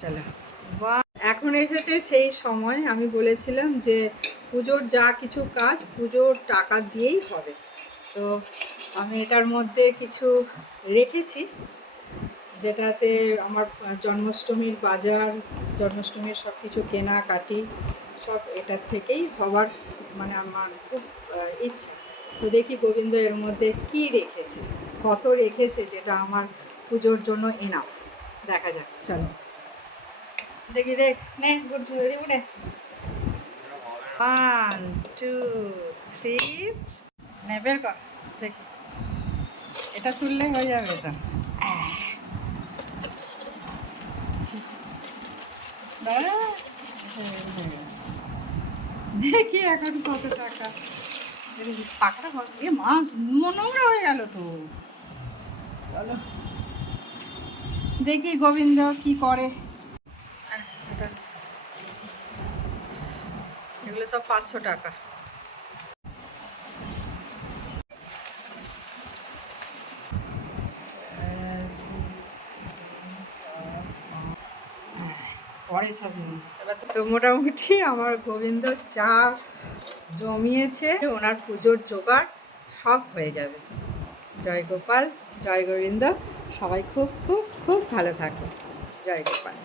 চলো বা এখন এসেছে সেই সময়। আমি বলেছিলাম যে পুজোর যা কিছু কাজ পুজোর টাকা দিয়েই হবে। তো আমি এটার মধ্যে কিছু রেখেছি, যেটাতে আমার জন্মাষ্টমীর বাজার, জন্মাষ্টমীর সব কিছু কেনাকাটি সব এটার থেকেই হওয়ার মানে আমার খুব ইচ্ছা। তো দেখি গোবিন্দ এর মধ্যে কি রেখেছে, কত রেখেছে যেটা আমার পুজোর জন্য এনাফ। দেখা যাক, চলো দেখি রে। নে গুড নে, 1 2 3 নে বের কর দেখি। এটা তুললে হয়ে যাবে তো। দাঁড়া, হয়ে গেছে। দেখি এখন কত টাকা। টাকাটা মাছ নোংরা হয়ে গেল তো। চলো দেখি গোবিন্দ কি করে। এটা এগুলো সব 500 টাকা। পরে সব এবার তো মোটামুটি আমার গোবিন্দ চা জমিয়েছে, ওনার পুজোর জোগাড় সব হয়ে যাবে। জয় গোপাল, জয় গোবিন্দ, সবাই খুব খুব খুব ভালো থাকো। জয় গোপাল।